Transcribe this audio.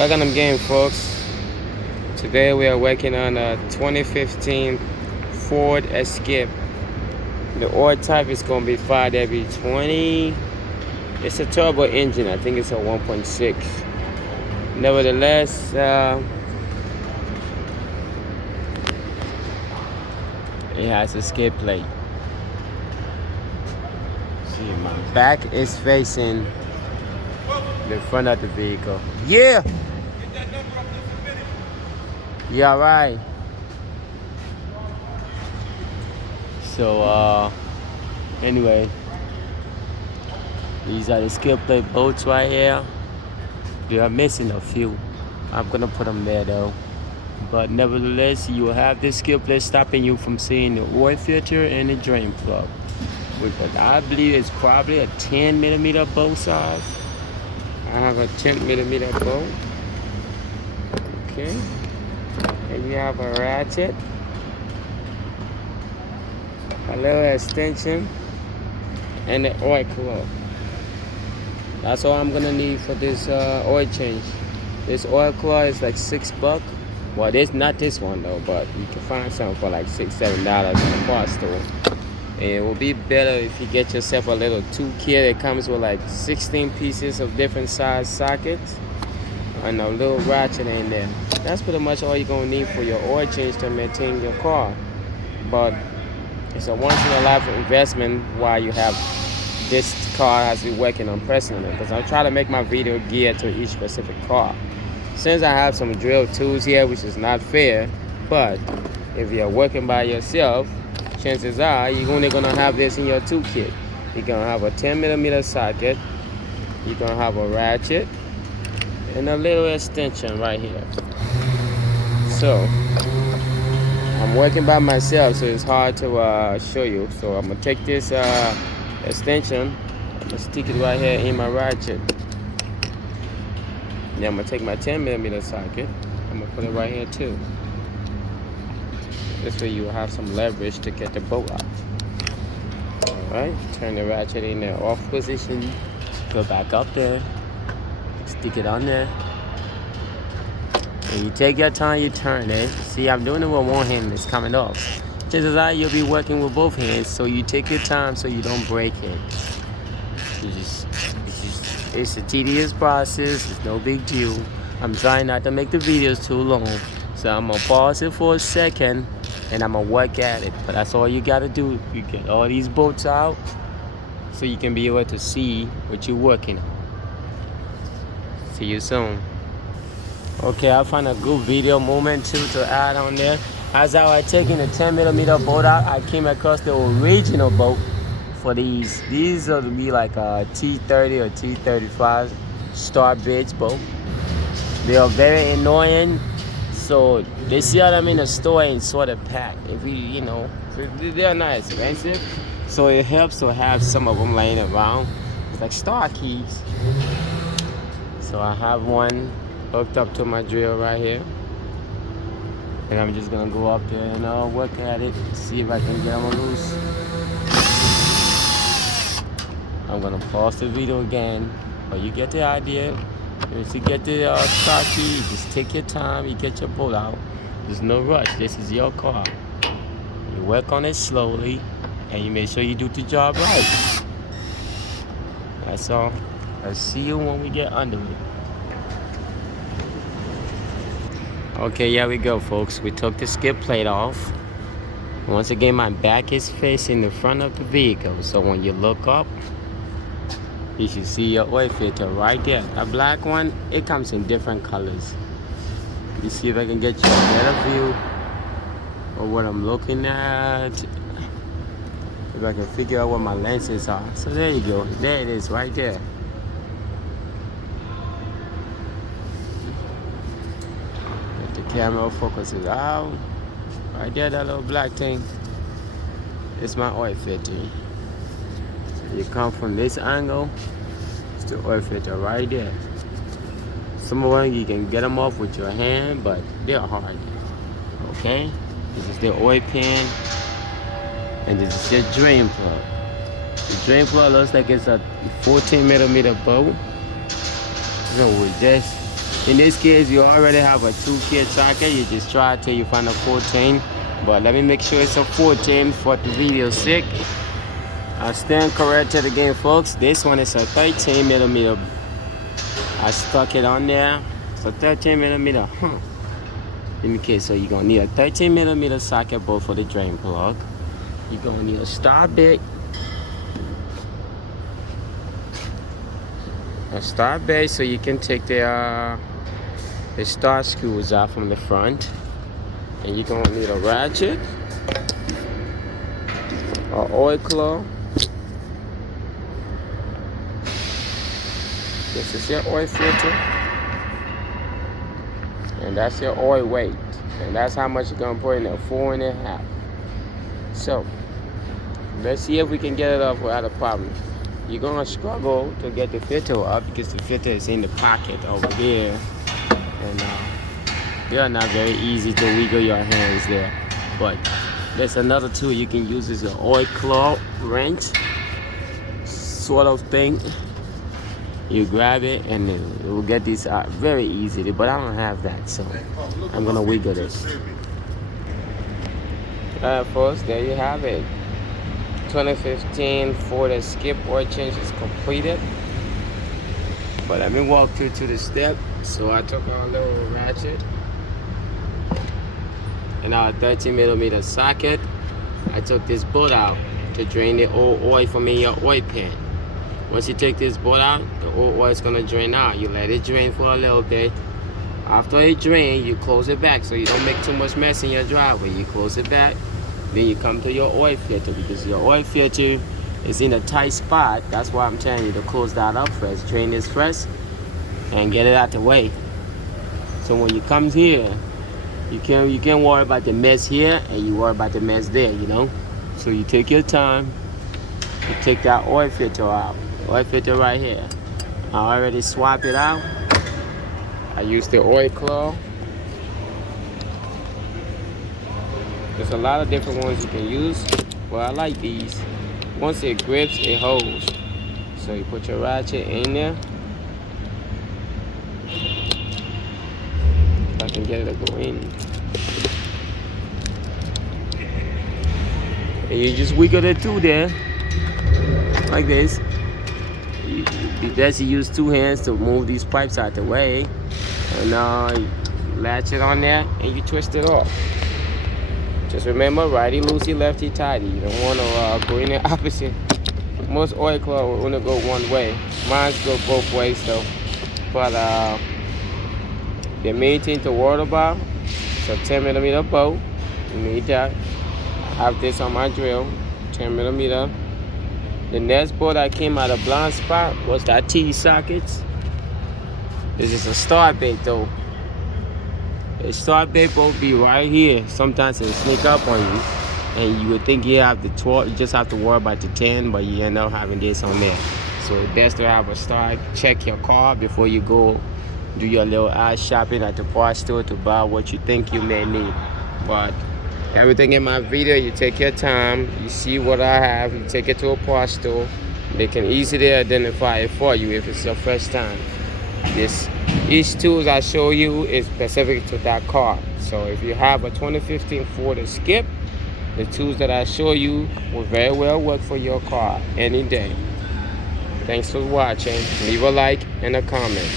Welcome again, folks. Today we are working on a 2015 Ford Escape. The oil type is going to be 5W20. It's a turbo engine. I think it's a 1.6. Nevertheless, it has a skid plate. See, my back is facing the front of the vehicle. Yeah. Yeah, right. So, anyway, these are the skid plate bolts right here. They are missing a few. I'm gonna put them there though. But nevertheless, you will have this skid plate stopping you from seeing the oil filter and the drain plug. Which I believe is probably a 10mm bolt size. I have a 10mm bolt. Okay. And you have a ratchet, a little extension, and the oil plug. That's all I'm gonna need for this oil change. This oil plug is like $6. Well, this not this one though, but you can find some for like $6-7 in the car store. And it will be better if you get yourself a little toolkit that comes with like 16 pieces of different size sockets and a little ratchet in there. That's pretty much all you're gonna need for your oil change to maintain your car. But it's a once in a life investment while you have this car has been working on personally, because I'm trying to make my video geared to each specific car. Since I have some drill tools here, which is not fair, but if you're working by yourself, chances are you're only gonna have this in your toolkit. You're gonna have a 10mm socket, you're gonna have a ratchet, and a little extension right here. So I'm working by myself, so it's hard to show you. So I'm gonna take this extension, I'm gonna stick it right here in my ratchet. Then I'm gonna take my 10mm socket, I'm gonna put it right here too. This way you will have some leverage to get the bolt out. Alright, turn the ratchet in the off position, go back up there, stick it on there. And you take your time, you turn it. See, I'm doing it with one hand, it's coming off. Chances are you'll be working with both hands, so you take your time so you don't break it. It's a tedious process, it's no big deal. I'm trying not to make the videos too long, so I'm gonna pause it for a second and I'm gonna work at it. But that's all you gotta do. You get all these bolts out so you can be able to see what you're working on. See you soon. Okay, I found a good video moment too to add on there. As I was taking the 10mm bolt out, I came across the original bolt for these. These are to be like a T30 or T35 star bridge bolt. They are very annoying, so they sell them in the store and sort of packed. If you know, they're not expensive, so it helps to have some of them laying around. It's like star keys. So I have one hooked up to my drill right here, and I'm just gonna go up there and work at it, see if I can get them loose. I'm gonna pause the video again, but you get the idea. If you get the star key, you just take your time, you get your bolt out. There's no rush, this is your car. You work on it slowly, and you make sure you do the job right. That's all. I'll see you when we get under it. Okay, here we go, folks. We took the skid plate off. Once again, my back is facing the front of the vehicle, so when you look up, you should see your oil filter right there. The black one, it comes in different colors. You see if I can get you a better view of what I'm looking at. If I can figure out what my lenses are. So there you go. There it is, right there. If the camera focuses out, right there, that little black thing, it's my oil filter. You come from this angle, it's the oil filter right there. Some of them you can get them off with your hand, but they're hard. Okay, this is the oil pan, and this is your drain plug. The drain plug looks like it's a 14mm bolt. So with this, In this case, you already have a 2K socket. You just try till you find a 14. But let me make sure it's a 14 for the video's sake. I stand corrected again, folks. This one is a 13 millimeter. I stuck it on there. It's a 13 millimeter. In the case, so you're gonna need a 13 millimeter socket bolt for the drain plug. You're gonna need a star bit. A star base so you can take the star screws out from the front, and you're gonna need a ratchet, an oil claw. This is your oil filter, and that's your oil weight, and that's how much you're gonna put in there, 4.5. So let's see if we can get it up without a problem. You're gonna struggle to get the filter up because the filter is in the pocket over there, and they are not very easy to wiggle your hands there. But there's another tool you can use, is an oil claw wrench sort of thing. You grab it and it will get this out very easily, but I don't have that, so I'm gonna wiggle this. Folks, there you have it. 2015 Ford Escape oil change is completed. But let me walk you to the step. So I took our little ratchet and our 13 millimeter socket. I took this bolt out to drain the old oil from in your oil pan. Once you take this bolt out, the old oil is gonna drain out. You let it drain for a little bit. After it drains, you close it back so you don't make too much mess in your driveway. You close it back. Then you come to your oil filter, because your oil filter is in a tight spot. That's why I'm telling you to close that up first. Drain this first and get it out the way. So when you come here, you can't worry about the mess here and you worry about the mess there, you know. So you take your time. You take that oil filter out. Oil filter right here. I already swapped it out. I used the oil claw. There's a lot of different ones you can use, but I like these. Once it grips, it holds. So you put your ratchet in there. If I can get it to go in. And you just wiggle it through there, like this. You best use 2 hands to move these pipes out the way. And you latch it on there and you twist it off. Just remember, righty loosey, lefty tighty. You don't want to go in the opposite. Most oil claw will only go one way. Mine go both ways though. But the main thing to worry about is a 10 millimeter bolt. You need that. I have this on my drill, 10 millimeter. The next bolt that came out of blind spot was that T sockets. This is a start bait though. The start bait will be right here. Sometimes it'll sneak up on you, and you would think you have the 12. You just have to worry about the 10, but you end up having this on there. So it's best to have a start. Check your car before you go do your little ass shopping at the parts store to buy what you think you may need. But everything in my video, you take your time. You see what I have. You take it to a parts store. They can easily identify it for you if it's your first time. Each tools I show you is specific to that car. So if you have a 2015 Ford Escape, the tools that I show you will very well work for your car any day. Thanks for watching. Leave a like and a comment.